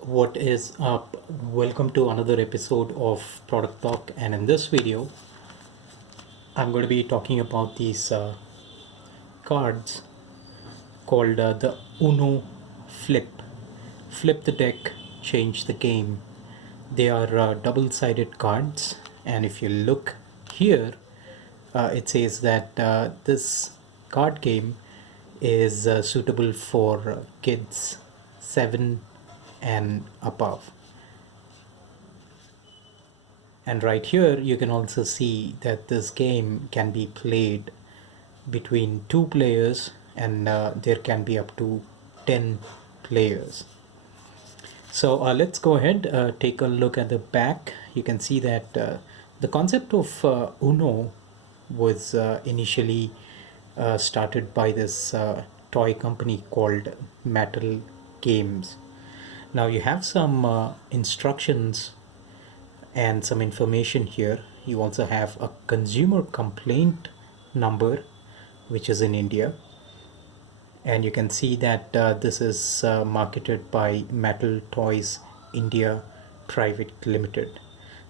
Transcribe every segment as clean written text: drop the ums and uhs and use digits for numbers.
What is up? Welcome to another episode of Product Talk, and in this video I'm going to be talking about these cards called the Uno Flip. Flip the deck, change the game. They are double-sided cards, and if you look here, it says that this card game is suitable for kids 7 and above. And right here you can also see that this game can be played between 2 players, and there can be up to 10 players. So let's go ahead, take a look at the back. You can see that the concept of Uno was initially started by this toy company called Mattel Games. Now you have some instructions and some information here. You also have a consumer complaint number, which is in India, and you can see that this is marketed by Mattel Toys India Private Limited.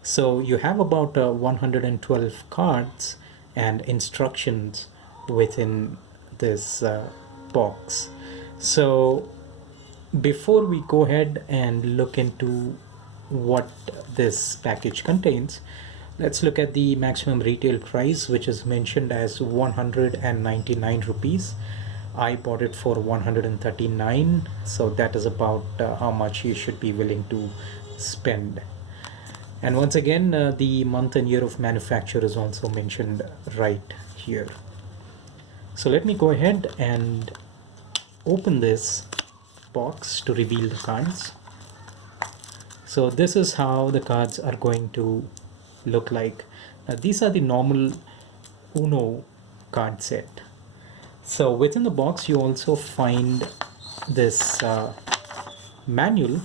So you have about 112 cards and instructions within this box. So before we go ahead and look into what this package contains, let's look at the maximum retail price, which is mentioned as 199 rupees. I bought it for 139, so that is about how much you should be willing to spend. And once again, the month and year of manufacture is also mentioned right here. So let me go ahead and open this box to reveal the cards. So this is how the cards are going to look like. These are the normal Uno card set. So within the box you also find this manual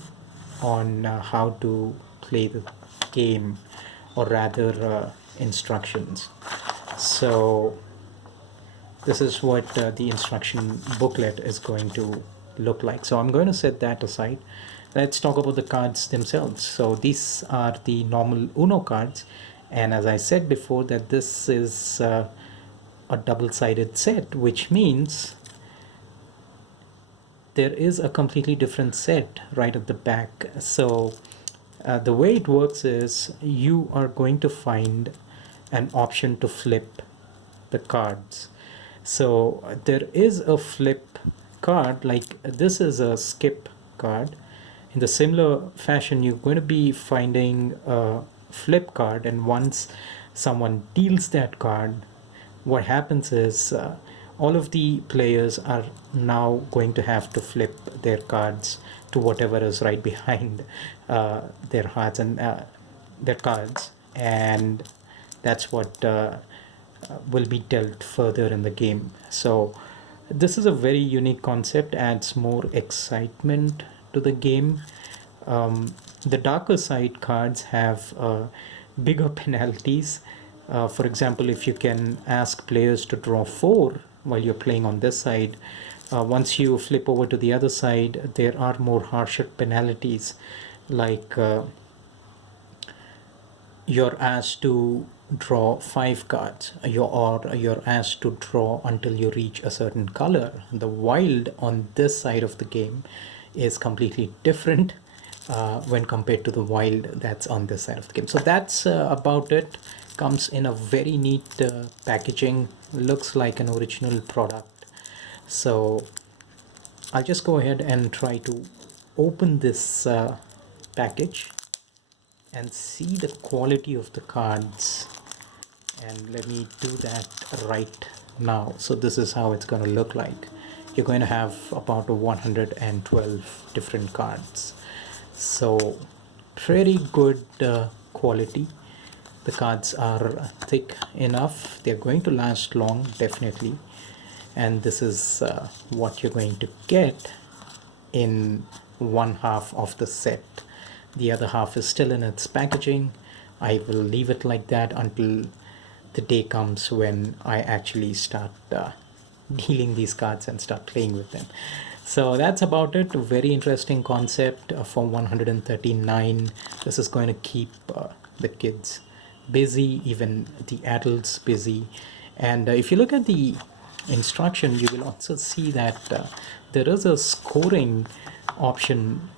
on how to play the game, or rather instructions. So this is what the instruction booklet is going to look like. So I'm going to set that aside. Let's talk about the cards themselves. So these are the normal Uno cards, and as I said before, that this is a double-sided set, which means there is a completely different set right at the back. So the way it works is you are going to find an option to flip the cards. So there is a flip card, like this is a skip card. In the similar fashion, you're going to be finding a flip card, and once someone deals that card, what happens is all of the players are now going to have to flip their cards to whatever is right behind their hearts and their cards, and that's what will be dealt further in the game. So this is a very unique concept, adds more excitement to the game. The darker side cards have bigger penalties. For example, if you can ask players to draw 4 while you're playing on this side, once you flip over to the other side, there are more harsher penalties, like you're asked to draw 5 cards, you're asked to draw until you reach a certain color. The wild on this side of the game is completely different when compared to the wild that's on this side of the game. So that's about it. Comes in a very neat packaging, looks like an original product. So I'll just go ahead and try to open this package and see the quality of the cards, and let me do that right now. So this is how it's going to look like. You're going to have about 112 different cards, so pretty good quality. The cards are thick enough, they're going to last long, definitely. And this is what you're going to get in one half of the set. The other half is still in its packaging. I will leave it like that until the day comes when I actually start dealing these cards and start playing with them. So that's about it. A very interesting concept for 139. This is going to keep the kids busy, even the adults busy. And if you look at the instruction, you will also see that there is a scoring option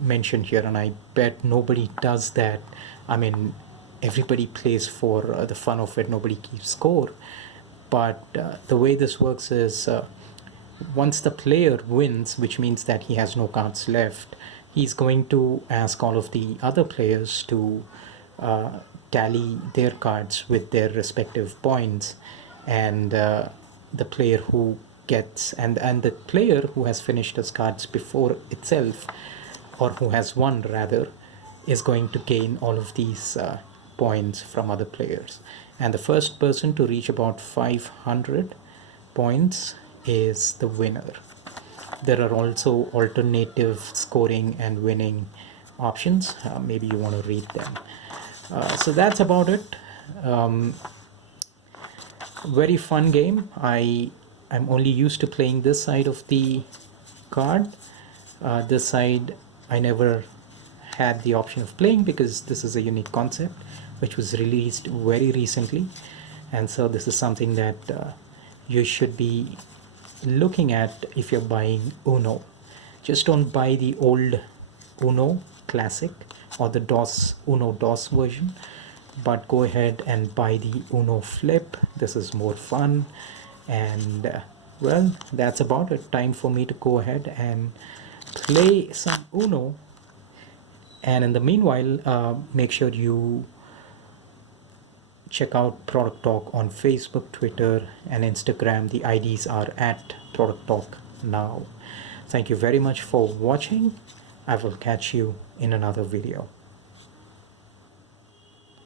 mentioned here, and I bet nobody does that. I mean, everybody plays for the fun of it, nobody keeps score. But the way this works is once the player wins, which means that he has no cards left, he's going to ask all of the other players to uh, tally their cards with their respective points, and the player who gets and the player who has finished his cards before itself, or who has won rather, is going to gain all of these points from other players. And the first person to reach about 500 points is the winner. There are also alternative scoring and winning options. Maybe you want to read them. So that's about it. Very fun game. I'm only used to playing this side of the card. This side I never had the option of playing because this is a unique concept which was released very recently, and so this is something that you should be looking at if you're buying Uno. Just don't buy the old Uno Classic or the Uno DOS version, but go ahead and buy the Uno Flip. This is more fun. And well, that's about it. Time for me to go ahead and play some Uno. And in the meanwhile, make sure you check out Product Talk on Facebook, Twitter, and Instagram. The IDs are at Product Talk now. Thank you very much for watching. I will catch you in another video.